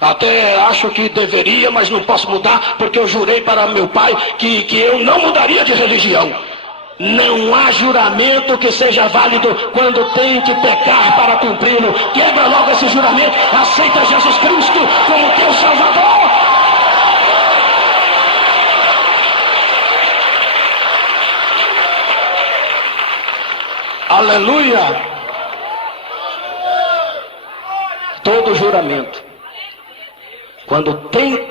Até acho que deveria, mas não posso mudar, porque eu jurei para meu pai que eu não mudaria de religião. Não há juramento que seja válido quando tem que pecar para cumpri-lo. Quebra logo esse juramento. Aceita Jesus Cristo como teu Salvador. Aleluia. Todo juramento, quando tem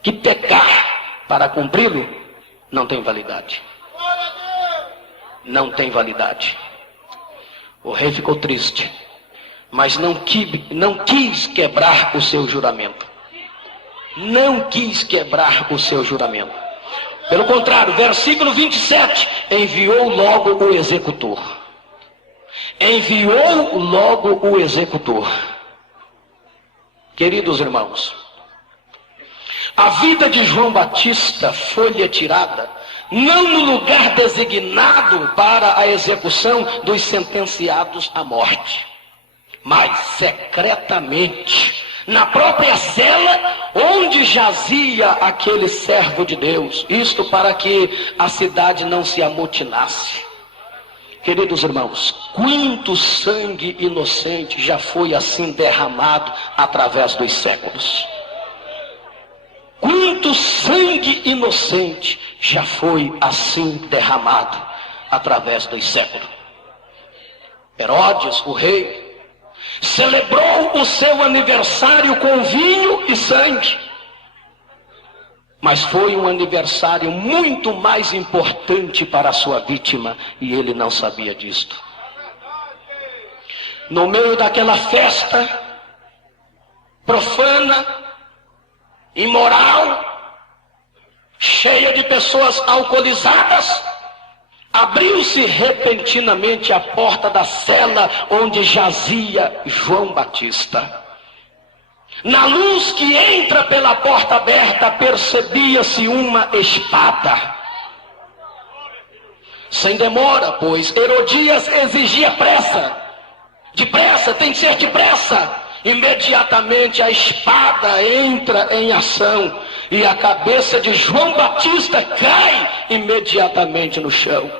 que pecar para cumpri-lo, não tem validade. Não tem validade. O rei ficou triste, mas não quis quebrar o seu juramento. Não quis quebrar o seu juramento. Pelo contrário, versículo 27, enviou logo o executor. Enviou logo o executor. Queridos irmãos, a vida de João Batista foi-lhe tirada, não no lugar designado para a execução dos sentenciados à morte, mas secretamente, na própria cela onde jazia aquele servo de Deus. Isto para que a cidade não se amotinasse. Queridos irmãos, quanto sangue inocente já foi assim derramado através dos séculos. quanto sangue inocente já foi assim derramado através dos séculos. Herodes, o rei, celebrou o seu aniversário com vinho e sangue. Mas foi um aniversário muito mais importante para a sua vítima, e ele não sabia disto. No meio daquela festa profana, imoral, cheia de pessoas alcoolizadas, abriu-se repentinamente a porta da cela onde jazia João Batista. Na luz que entra pela porta aberta, percebia-se uma espada. Sem demora, pois, Herodias exigia pressa. Depressa, tem que ser depressa. Imediatamente a espada entra em ação e a cabeça de João Batista cai imediatamente no chão.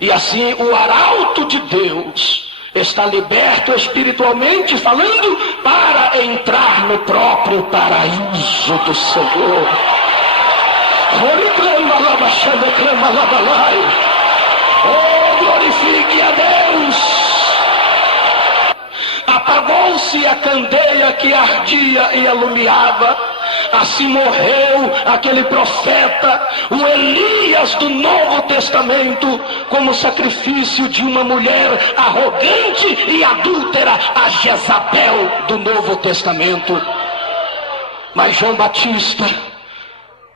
E assim o arauto de Deus está liberto espiritualmente falando para entrar no próprio paraíso do Senhor. Oh, glorifique a Deus! Apagou-se a candeia que ardia e alumiava. Assim morreu aquele profeta, o Elias do Novo Testamento, como sacrifício de uma mulher arrogante e adúltera, a Jezabel do Novo Testamento. Mas João Batista,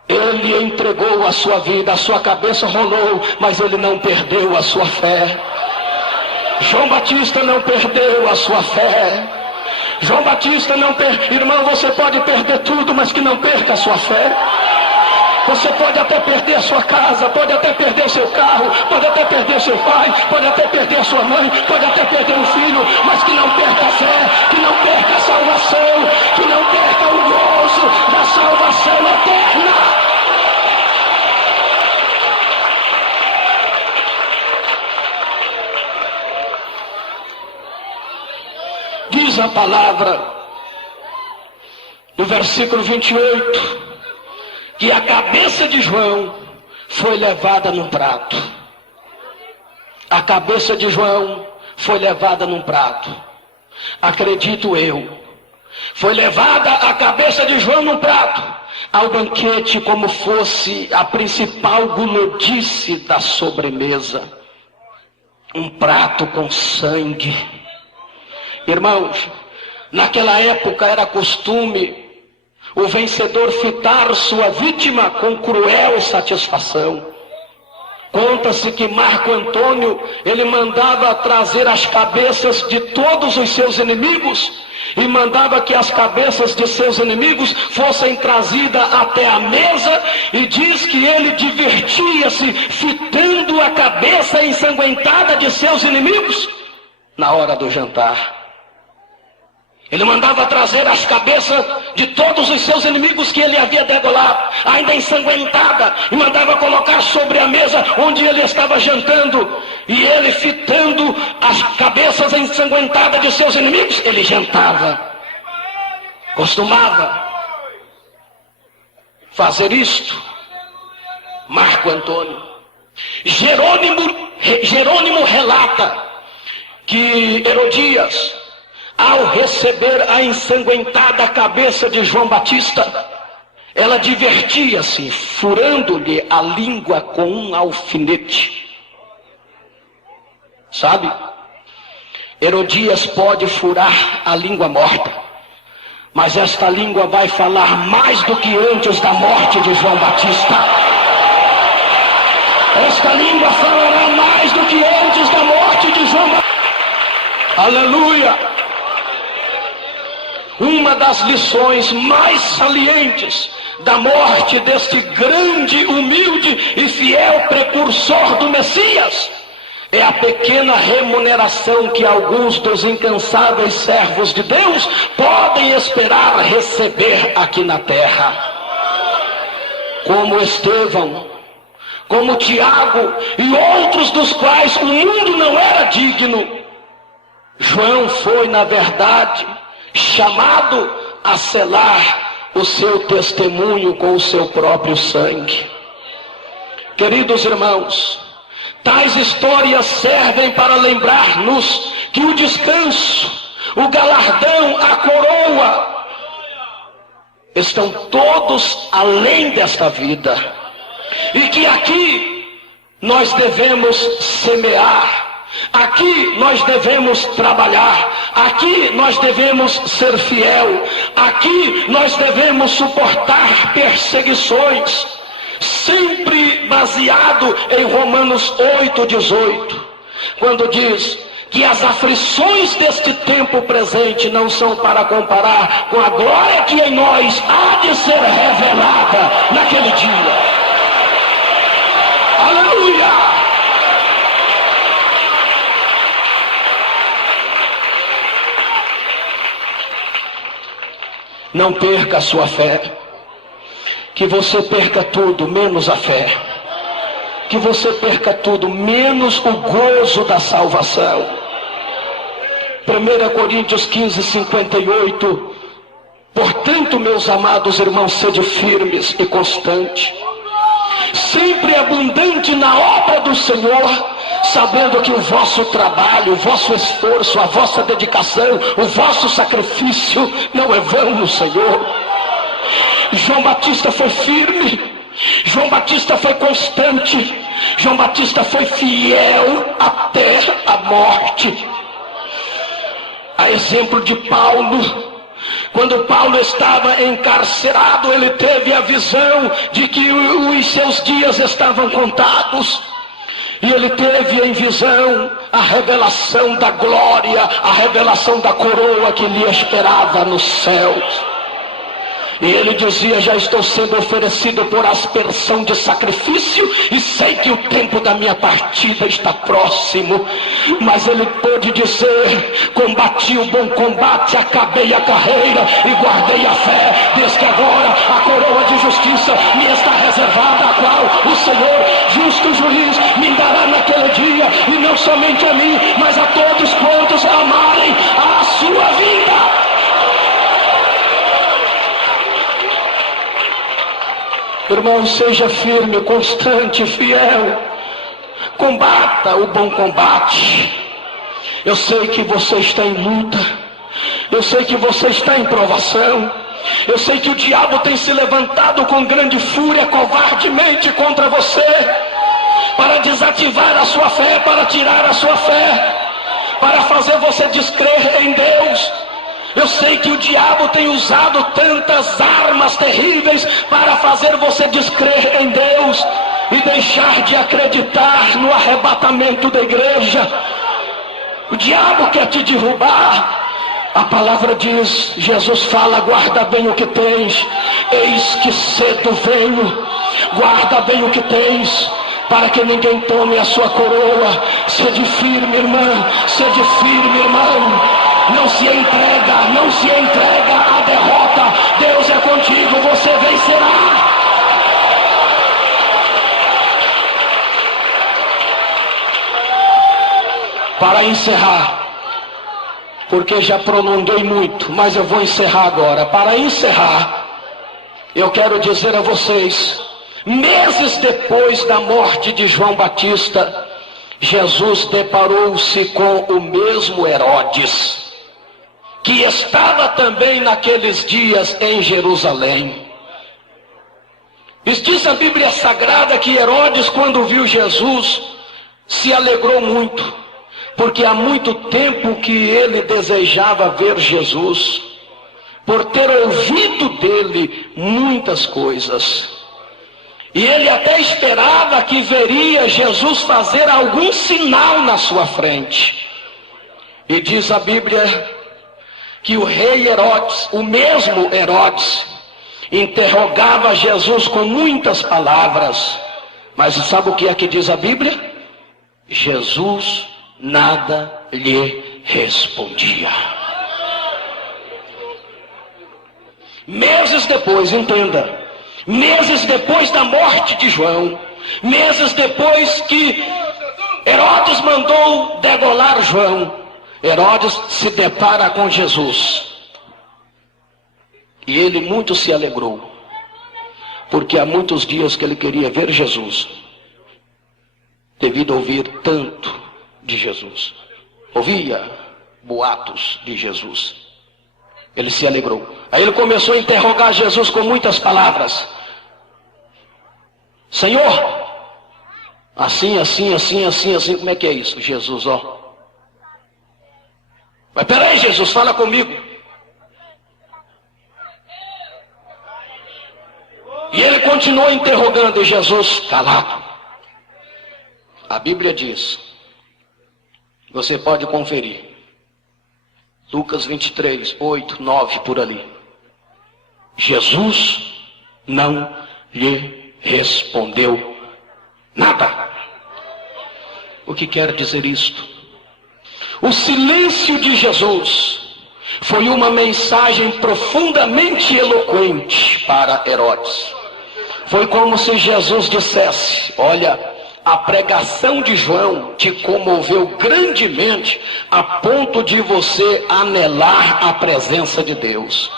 ele entregou a sua vida, a sua cabeça rolou, mas ele não perdeu a sua fé. João Batista não perdeu a sua fé. João Batista não perdeu. Irmão, você pode perder tudo, mas que não perca a sua fé. Você pode até perder a sua casa, pode até perder o seu carro, pode até perder seu pai, pode até perder a sua mãe, pode até perder um filho, mas que não perca a fé, que não perca a salvação, que não perca o gozo da salvação eterna. Diz a palavra, no versículo 28, que a cabeça de João foi levada num prato. A cabeça de João foi levada num prato. Acredito eu. Foi levada a cabeça de João num prato, ao banquete, como fosse a principal gulodice da sobremesa. Um prato com sangue. Irmãos, naquela época era costume o vencedor fitar sua vítima com cruel satisfação. Conta-se que Marco Antônio, ele mandava trazer as cabeças de todos os seus inimigos e mandava que as cabeças de seus inimigos fossem trazidas até a mesa, e diz que ele divertia-se fitando a cabeça ensanguentada de seus inimigos na hora do jantar. Ele mandava trazer as cabeças de todos os seus inimigos que ele havia degolado, ainda ensanguentada, e mandava colocar sobre a mesa onde ele estava jantando. E ele, fitando as cabeças ensanguentadas de seus inimigos, ele jantava. Costumava fazer isto Marco Antônio. Jerônimo relata que Herodias, ao receber a ensanguentada cabeça de João Batista, ela divertia-se, furando-lhe a língua com um alfinete. Sabe? Herodias pode furar a língua morta, mas esta língua vai falar mais do que antes da morte de João Batista. Esta língua falará mais do que antes da morte de João Batista. Aleluia! Uma das lições mais salientes da morte deste grande, humilde e fiel precursor do Messias é a pequena remuneração que alguns dos incansáveis servos de Deus podem esperar receber aqui na terra. Como Estevão, como Tiago e outros dos quais o mundo não era digno, João foi, na verdade, chamado a selar o seu testemunho com o seu próprio sangue. Queridos irmãos, tais histórias servem para lembrar-nos que o descanso, o galardão, a coroa, estão todos além desta vida. E que aqui nós devemos semear, aqui nós devemos trabalhar, aqui nós devemos ser fiel, aqui nós devemos suportar perseguições, sempre baseado em Romanos 8:18, quando diz que as aflições deste tempo presente não são para comparar com a glória que em nós há de ser revelada naquele dia. Aleluia! Não perca a sua fé. Que você perca tudo, menos a fé. Que você perca tudo, menos o gozo da salvação. 1 Coríntios 15:58. Portanto, meus amados irmãos, sede firmes e constantes, sempre abundante na obra do Senhor, sabendo que o vosso trabalho, o vosso esforço, a vossa dedicação, o vosso sacrifício não é vão no Senhor. João Batista foi firme, João Batista foi constante, João Batista foi fiel até a morte. A exemplo de Paulo, quando Paulo estava encarcerado, ele teve a visão de que os seus dias estavam contados. E ele teve em visão a revelação da glória, a revelação da coroa que lhe esperava nos céus. E ele dizia: já estou sendo oferecido por aspersão de sacrifício e sei que o tempo da minha partida está próximo. Mas ele pôde dizer: combati o bom combate, acabei a carreira e guardei a fé. Desde que agora a coroa de justiça me está reservada, a qual o Senhor, justo juiz, me dará naquele dia, e não somente a mim, mas a todos quantos amarem a sua vida. Irmão, seja firme, constante, fiel. Combata o bom combate. Eu sei que você está em luta. Eu sei que você está em provação. Eu sei que o diabo tem se levantado com grande fúria, covardemente contra você, para desativar a sua fé, para tirar a sua fé, para fazer você descrer em Deus. Eu sei que o diabo tem usado tantas armas terríveis para fazer você descrer em Deus e deixar de acreditar no arrebatamento da igreja. O diabo quer te derrubar. A palavra diz, Jesus fala: guarda bem o que tens, eis que cedo venho. Guarda bem o que tens, para que ninguém tome a sua coroa. Sede firme, irmã, sede firme, irmão. Não se entrega à derrota. Deus é contigo, você vencerá. Para encerrar, porque já prolonguei muito, mas eu vou encerrar agora. Para encerrar, eu quero dizer a vocês, meses depois da morte de João Batista, Jesus deparou-se com o mesmo Herodes, que estava também naqueles dias em Jerusalém. E diz a Bíblia Sagrada que Herodes, quando viu Jesus, se alegrou muito, porque há muito tempo que ele desejava ver Jesus, por ter ouvido dele muitas coisas. E ele até esperava que veria Jesus fazer algum sinal na sua frente. E diz a Bíblia que o rei Herodes, o mesmo Herodes, interrogava Jesus com muitas palavras. Mas sabe o que é que diz a Bíblia? Jesus nada lhe respondia. Meses depois, entenda, meses depois da morte de João, meses depois que Herodes mandou degolar João, Herodes se depara com Jesus. E ele muito se alegrou, porque há muitos dias que ele queria ver Jesus, devido a ouvir tanto de Jesus. Ouvia boatos de Jesus. Ele se alegrou. Aí ele começou a interrogar Jesus com muitas palavras. Senhor, assim, como é que é isso? Jesus, ó. Mas peraí, Jesus, fala comigo. E ele continuou interrogando, e Jesus calado. A Bíblia diz, você pode conferir, Lucas 23, 8, 9, por ali. Jesus não lhe respondeu nada. O que quer dizer isto? O silêncio de Jesus foi uma mensagem profundamente eloquente para Herodes. Foi como se Jesus dissesse, olha, a pregação de João te comoveu grandemente a ponto de você anelar a presença de Deus.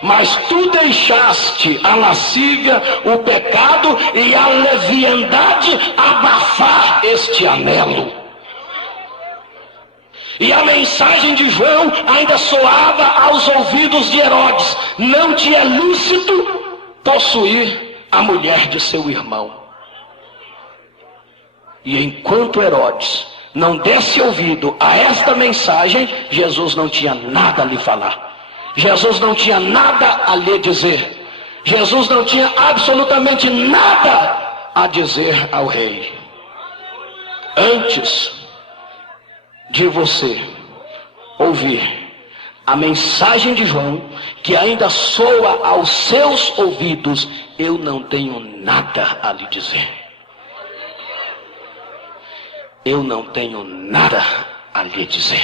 Mas tu deixaste a lascívia, o pecado e a leviandade abafar este anelo. E a mensagem de João ainda soava aos ouvidos de Herodes. Não te é lícito possuir a mulher de seu irmão. E enquanto Herodes não desse ouvido a esta mensagem, Jesus não tinha nada a lhe falar. Jesus não tinha nada a lhe dizer. Jesus não tinha absolutamente nada a dizer ao rei. Antes de você ouvir a mensagem de João, que ainda soa aos seus ouvidos, eu não tenho nada a lhe dizer. Eu não tenho nada a lhe dizer.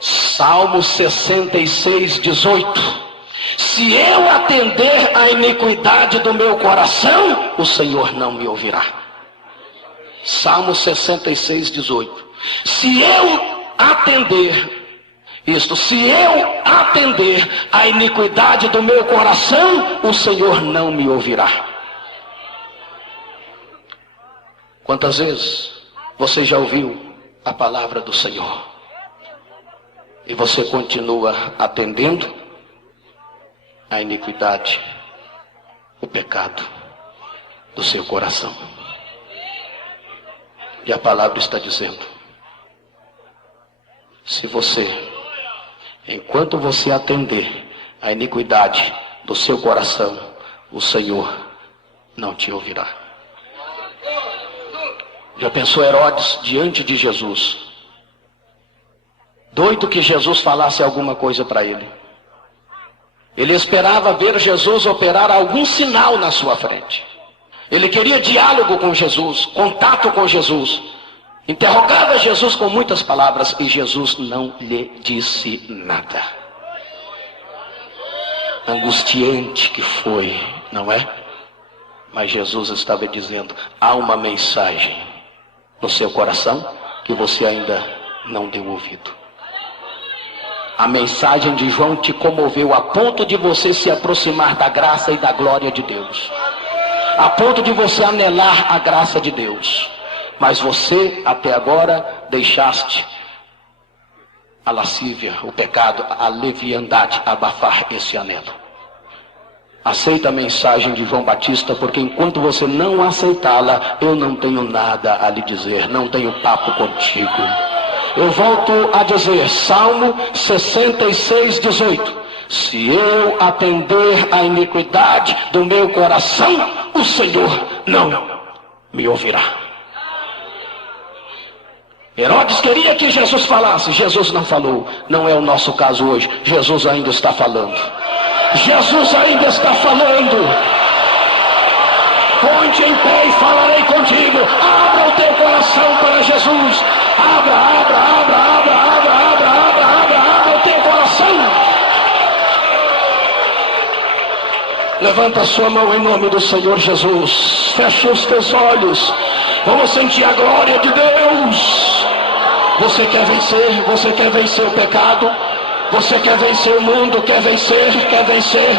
Salmo 66, 18. Se eu atender à iniquidade do meu coração, o Senhor não me ouvirá. Salmo 66, 18. Se eu atender à iniquidade do meu coração, o Senhor não me ouvirá. Quantas vezes você já ouviu a palavra do Senhor e você continua atendendo à iniquidade, o pecado do seu coração? E a palavra está dizendo, se você, enquanto você atender à iniquidade do seu coração, o Senhor não te ouvirá. Já pensou Herodes diante de Jesus, doido que Jesus falasse alguma coisa para ele? Ele esperava ver Jesus operar algum sinal na sua frente. Ele queria diálogo com Jesus, contato com Jesus. Interrogava Jesus com muitas palavras e Jesus não lhe disse nada. Angustiante que foi, não é? Mas Jesus estava dizendo, há uma mensagem no seu coração que você ainda não deu ouvido. A mensagem de João te comoveu a ponto de você se aproximar da graça e da glória de Deus, a ponto de você anelar a graça de Deus. Mas você até agora deixaste a lascívia, o pecado, a leviandade abafar esse anelo. Aceita a mensagem de João Batista, porque enquanto você não aceitá-la, eu não tenho nada a lhe dizer, não tenho papo contigo. Eu volto a dizer, Salmo 66, 18. Se eu atender à iniquidade do meu coração, o Senhor não me ouvirá. Herodes queria que Jesus falasse, Jesus não falou. Não é o nosso caso hoje, Jesus ainda está falando. Jesus ainda está falando. Ponte em pé e falarei contigo. Abra o teu coração para Jesus. Abra o teu coração. Levanta a sua mão em nome do Senhor Jesus. Feche os teus olhos. Vamos sentir a glória de Deus. Você quer vencer o pecado? Você quer vencer o mundo, quer vencer, quer vencer.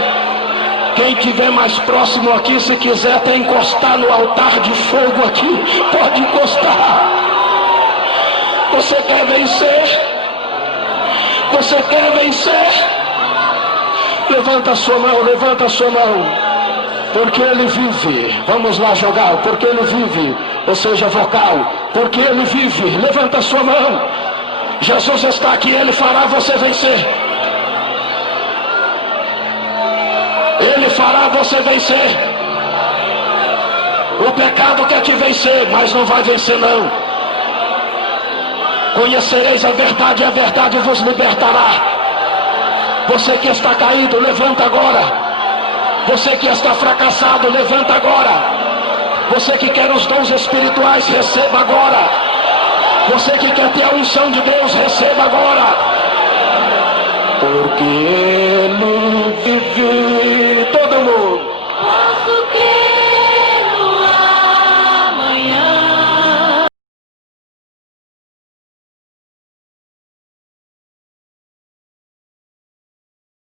Quem estiver mais próximo aqui, se quiser até encostar no altar de fogo aqui, pode encostar. Você quer vencer? Você quer vencer? Levanta a sua mão, levanta a sua mão. Porque ele vive. Vamos lá jogar. Porque ele vive. Ou seja, vocal. Porque ele vive. Levanta a sua mão. Jesus está aqui, ele fará você vencer. Ele fará você vencer. O pecado quer te vencer, mas não vai vencer não. Conhecereis a verdade e a verdade vos libertará. Você que está caído, levanta agora. Você que está fracassado, levanta agora. Você que quer os dons espirituais, receba agora. Você que quer ter a unção de Deus, receba agora. Porque ele vive.